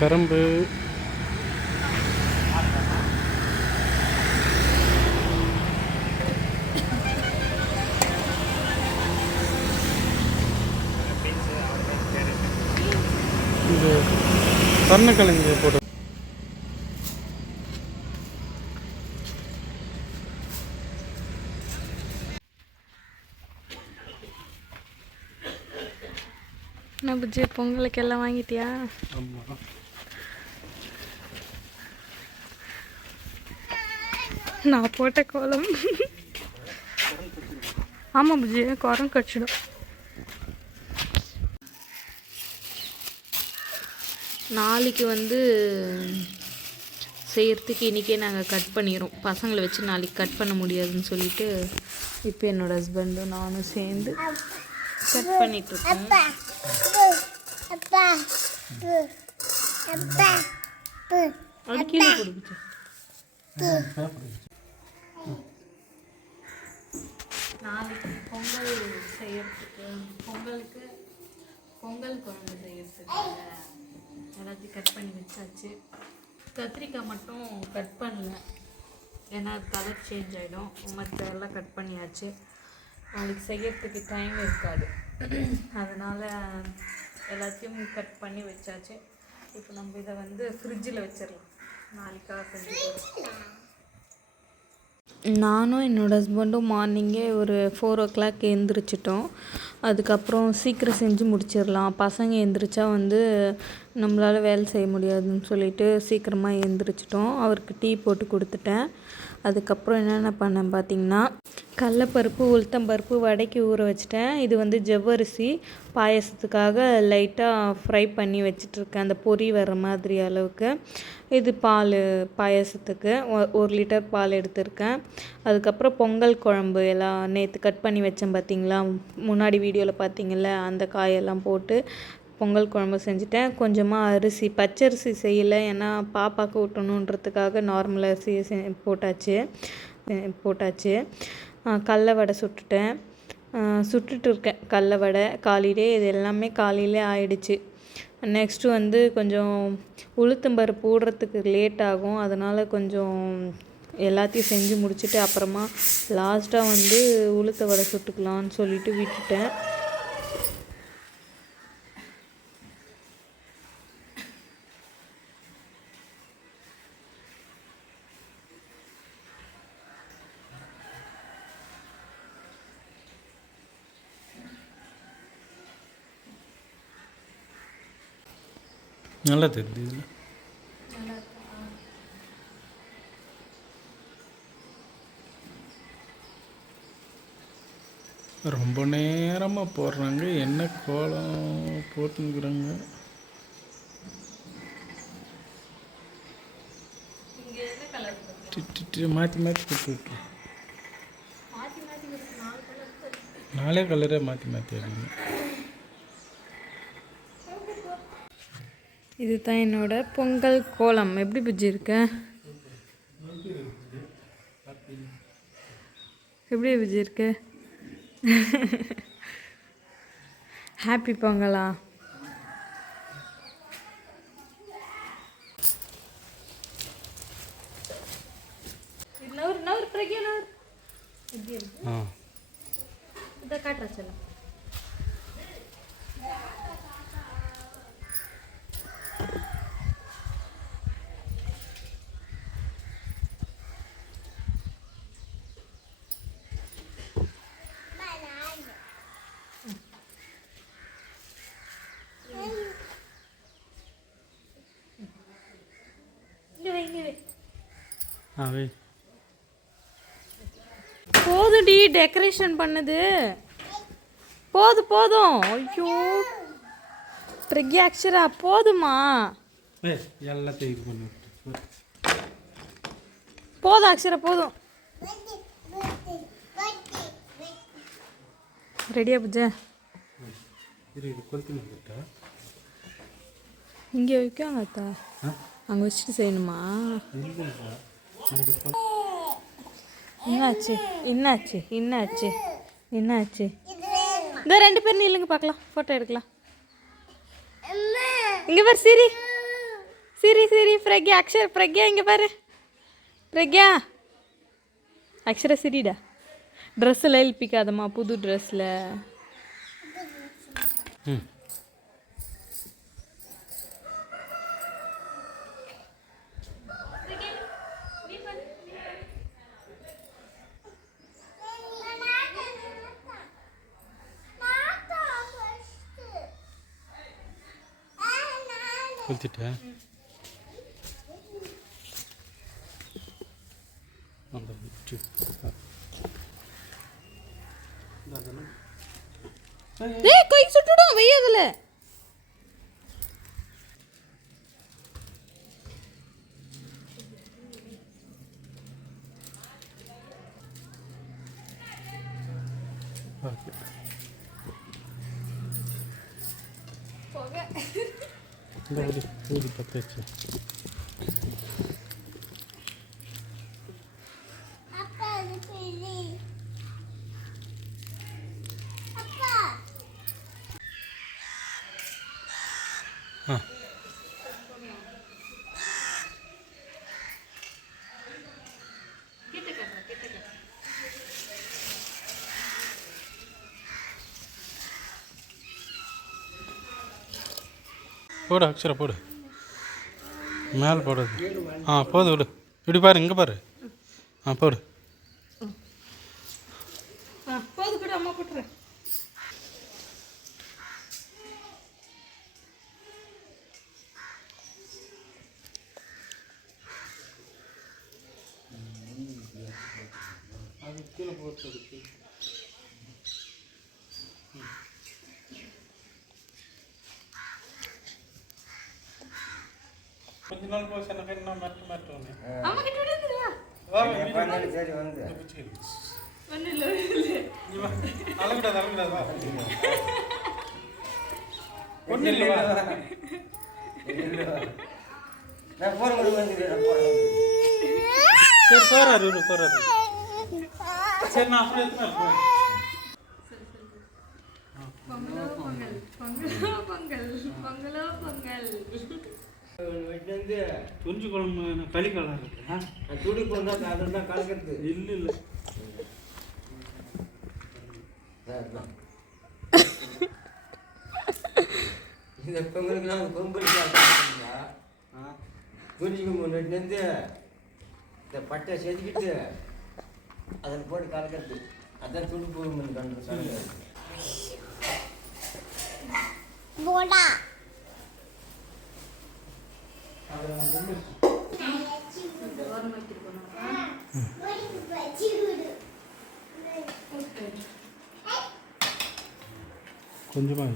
கரும்பு இந்த கருணக்கிழங்கு போட்டு என்ன புஜ்ஜி பொங்கலுக்கு எல்லாம் வாங்கிட்டியா? ஆமாம். நான் போட்ட கோலம். ஆமாம் புஜ்ஜி, குரம் கடிச்சிடும். நாளைக்கு செய்கிறதுக்கு இன்றைக்கே நாங்கள் கட் பண்ணிடுறோம். பசங்களை வச்சு நாளைக்கு கட் பண்ண முடியாதுன்னு சொல்லிட்டு இப்போ என்னோடய ஹஸ்பண்டும் நானும் சேர்ந்து கட் பண்ணிகிட்ருக்கோம். அது கீழே கொடுக்குச்சு. நாளைக்கு பொங்கல் செய்யறதுக்கு பொங்கல் குழம்பு செய்யறதுக்கு எல்லாத்தையும் கட் பண்ணி வச்சாச்சு. கத்திரிக்காய் மட்டும் கட் பண்ணல, ஏன்னா கலர் சேஞ்ச் ஆகிடும். மற்ற எல்லாம் கட் பண்ணியாச்சு. நாளைக்கு செய்யறதுக்கு டைம் இருக்காது, அதனால் எல்லாத்தையும் கட் பண்ணி வச்சாச்சு. இப்போ நம்ம இதை ஃப்ரிட்ஜில் வச்சிடலாம், நாளைக்காக செஞ்சுக்கலாம். நானும் என்னோடய ஹஸ்பண்டும் மார்னிங்கே ஒரு 4 o'clock எழுந்திரிச்சிட்டோம். அதுக்கப்புறம் சீக்கிரம் செஞ்சு முடிச்சிடலாம், பசங்க எழுந்திரிச்சா நம்மளால் வேலை செய்ய முடியாதுன்னு சொல்லிட்டு சீக்கிரமாக எழுந்திரிச்சிட்டோம். அவருக்கு டீ போட்டு கொடுத்துட்டேன். அதுக்கப்புறம் என்னென்ன பண்ணேன் பார்த்திங்கன்னா, கடலப்பருப்பு உளுத்தம்பருப்பு வடைக்கு ஊற வச்சிட்டேன். இது ஜவ்வரிசி பாயசத்துக்காக லைட்டாக ஃப்ரை பண்ணி வச்சிட்ருக்கேன், அந்த பொரி வர மாதிரி அளவுக்கு. இது பால் பாயசத்துக்கு 1 லிட்டர் பால் எடுத்திருக்கேன். அதுக்கப்புறம் பொங்கல் குழம்பு எல்லாம் நேற்று கட் பண்ணி வச்சேன் பார்த்திங்களா, முன்னாடி வீடியோவில் பார்த்திங்கள்ல, அந்த காயெல்லாம் போட்டு பொங்கல் குழம்பு செஞ்சுட்டேன். கொஞ்சமாக அரிசி, பச்சரிசி செய்யலை, ஏன்னா பாப்பாவுக்கு ஊட்டணுன்றதுக்காக நார்மல் அரிசி போட்டாச்சு. கடல வடை சுட்டுட்டு இருக்கேன். கடல வடை காலையிலே, இது எல்லாமே காலையிலே ஆயிடுச்சு. நெக்ஸ்ட்டு கொஞ்சம் உளுத்தம்பருப்பு போடுறதுக்கு லேட் ஆகும், அதனால் கொஞ்சம் எல்லாத்தையும் செஞ்சு முடிச்சுட்டு அப்புறமா லாஸ்ட்டாக உளுத்த வடை சுட்டுக்கலான்னு சொல்லிட்டு விட்டுட்டேன். நல்லா தெரியுது. இதில் ரொம்ப நேரமாக போடுறாங்க, என்ன கோலம் போட்டுங்கிறாங்க. மாற்றி மாற்றி கொடுத்து 4 கலரே மாற்றி மாற்றி அடிங்க. இதுதான் என்னோட பொங்கல் கோலம். எப்படி புஜ்ஜி இருக்க? எப்படி புஜ்ஜி இருக்கு? ஹாப்பி பொங்கலா? இதை காட்டுறா செல்லம். போதும்டி, டெக்கரேஷன் பண்ணது போதும். ஐயோ பிரக்யாக்ஷரா, போதுமா? எல்லாத்தையும் போதும் அக்ஷரா, போதும். ரெடியா பூஜை? இங்கே வைக்காங்க அத்தா, அங்கே வச்சுட்டு செய்யணுமா? என்னாச்சு? இந்த 2 பேர் நில்லுங்க பார்க்கலாம், ஃபோட்டோ எடுக்கலாம். இங்கே பார் சிரி, சரி சரி பிரக்யா அக்ஷர் பிரக்யா இங்கே பாரு பிரக்யா அக்ஷரா சரிடா ட்ரெஸ்ஸில் எழுப்பிக்காதம்மா புது ட்ரெஸ்ஸில் ம் குளிச்சுட்டேன் அந்த விட்டு டேய் கை சுட்டுடும் வெய்யதுல ஓகே இந்த ஊதி பற்ற வச்சு ஆ போடு அக்ஷரா போடு மேலே போடுது ஆ போது விடு இப்படி பாரு இங்கே பாரு ஆ போடு போது கூட அம்மா போட்டுறேன் அது கீழே போட்டு கொஞ்ச நாள் போச்சு எனக்கு என்ன மாட்டோம் அம்மா கிட்ட விடுறியா சரி வந்து ஒண்ணு இல்ல அழகுடாது அழகுடாது ஒன்றும் இல்லை நான் போகிற முடிவு வந்துக்கிறேன் சரி போகிறாரு இவரு போகிறாரு சரி நான் அப்படியே எடுத்துனேன் பொங்கலோ பொங்கல் பொங்கலோ பொங்கல் பொங்கலோ பொங்கல் வந்து துஞ்சு குழம்பு களி கலர் இருக்கு துடி போனால் அதில் தான் கலக்கிறது இல்லை இல்லை இந்த பொங்கலுக்கு நான் பொங்கலுக்கு துணிக்கு முன்னாடி இந்த பட்டை செதுக்கிட்டு அதில் போட்டு கலக்கிறது அதான் துணி போகும் கண்டு போடா கொஞ்சமாக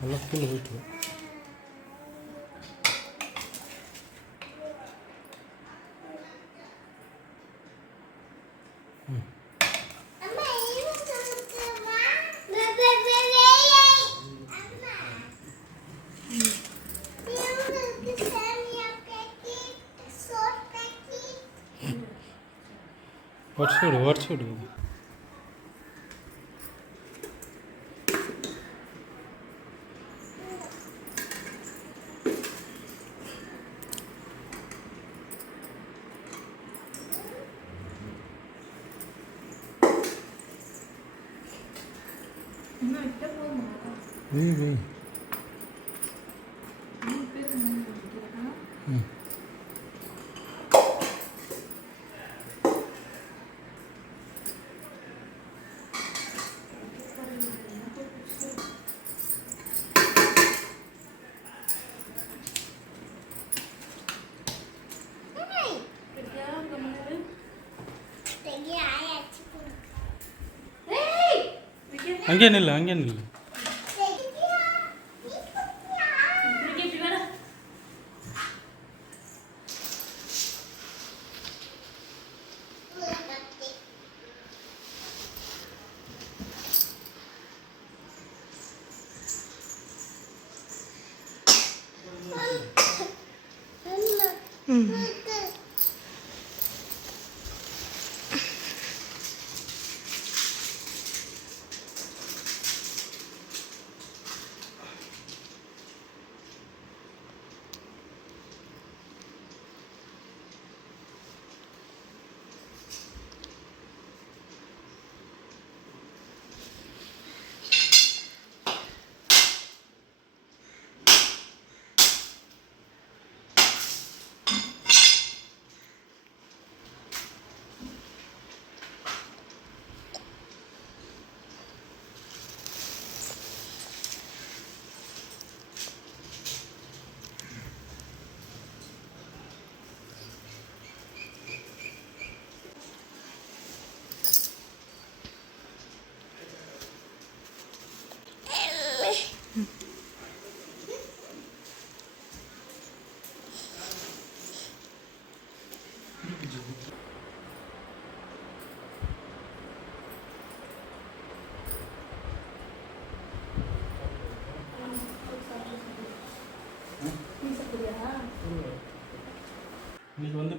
நல்லா கீழே போயிட்டு உடச்சு விடு ம் அங்கே நில்லு அங்கே நில்லு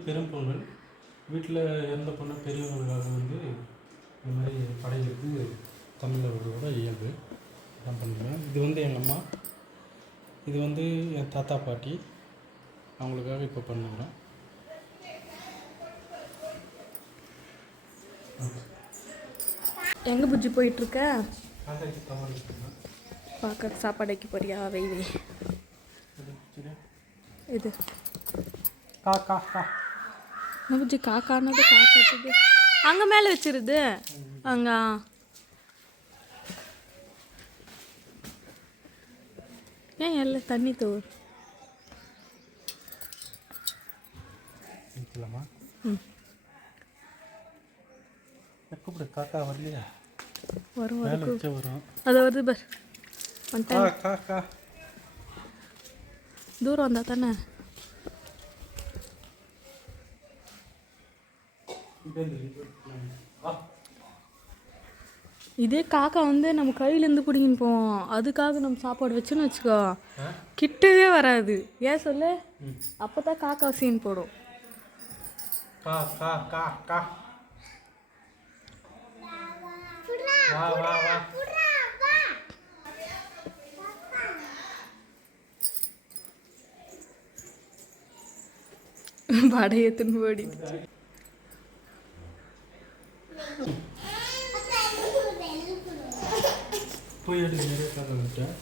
பெரும் பொங்கல். வீட்டில் இறந்த பொண்ணு பெரியவங்களுக்காக வந்து இந்த மாதிரி படைக்கிறது தமிழர்களோட இயல்பு. நான் பண்ணுவேன். இது வந்து எங்கள் அம்மா, இது வந்து என் தாத்தா பாட்டி, அவங்களுக்காக இப்போ பண்ணுறேன். எங்கே புஜ்ஜி போயிட்டுருக்க? காக்காய்க்கு தவறு இருக்குங்க. பார்க்க சாப்பாடு வைக்க போறியா? வை வை. இது கா கா கா என்ன புஜ்ஜி காக்கானது காக்காத்துது அங்கே மேலே வச்சிருது அங்கே. ஏன் எல்லாம் தண்ணி தூர்? வைக்கலாமா? ம் கூப்பிடு. காக்கா வரலையா? வரும் மேலே வரும். வச்சா வரும். அது வருது பார். கா வந்துட்டேன். கா கா தூரம் வந்தா தானே. இதே காக்கா வந்து நம்ம கையிலேருந்து பிடிங்கின்னு போவோம். அதுக்காக நம்ம சாப்பாடு வச்சுன்னு வச்சுக்கோ, கிட்டவே வராது. ஏன் சொல்லு? அப்போ தான் காக்கா சீன் போடும். கா கா கா கா வா வா வா. படைய திரும்ப ஓடி. போய் எடுக்க நிறைய காக்கா விட்டேன்.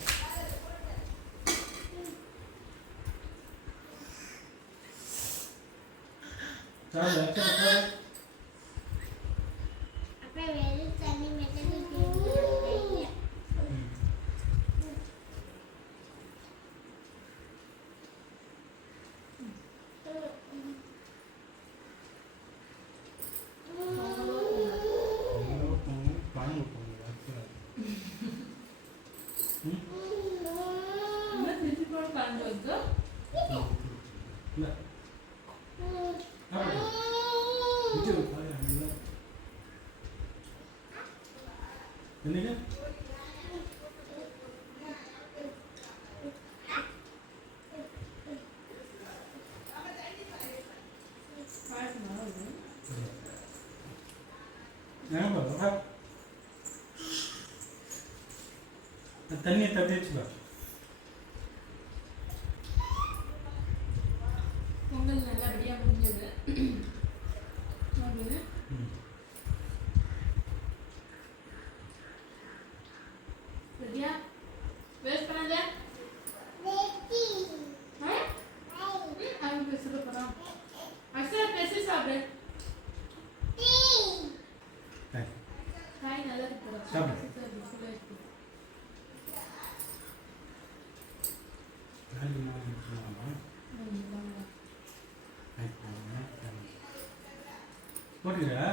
என்னங்க தண்ணியை தப்பி வச்சுக்கோ. பொங்கல் நல்லபடியாக முடிஞ்சது. ரெடியா? வேஸ்ட் பண்ணாத. அவன் பேசுகிற போகிறான். அக்ஷரா பேசி சாப்பிடு. காய் நல்லா இருக்கு. சாப்பிடு. போட்டுக்கிறா?